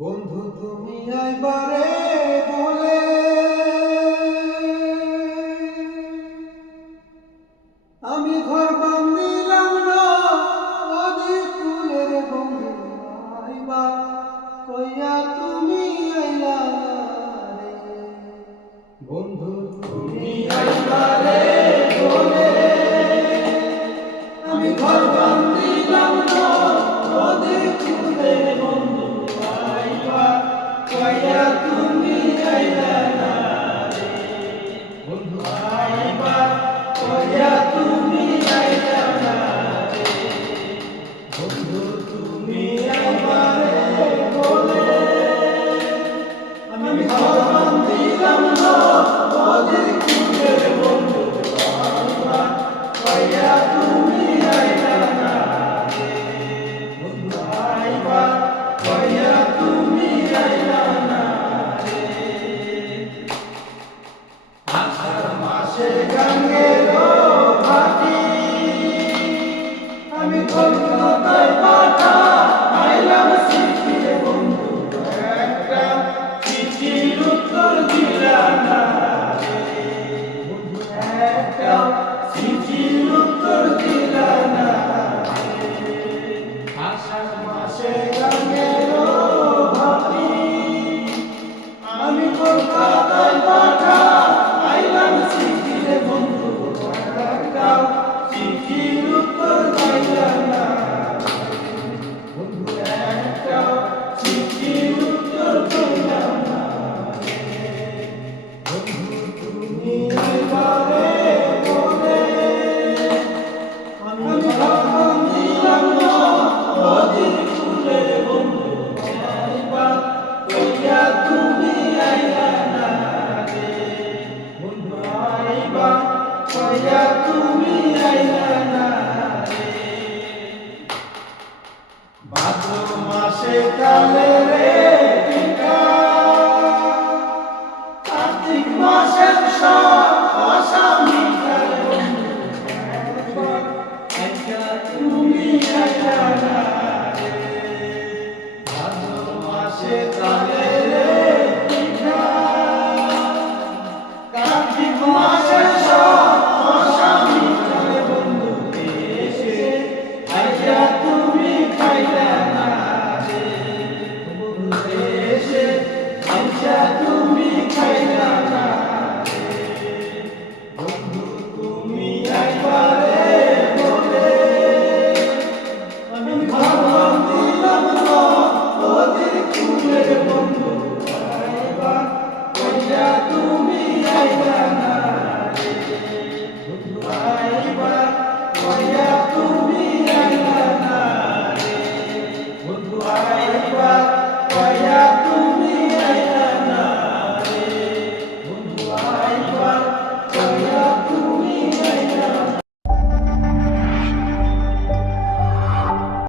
বন্ধু, তুমি আইবারে বলে। আমি ঘর বান্ধিলাম না ওদের ফুলের বন্ধু আইবা। কইয়া তুমি আইলা বন্ধু, তুমি আইবারে বলে। আমি ঘর বান্ধিলাম না ফুলের বন্ধু I am the Yeah. আমি কলকাতা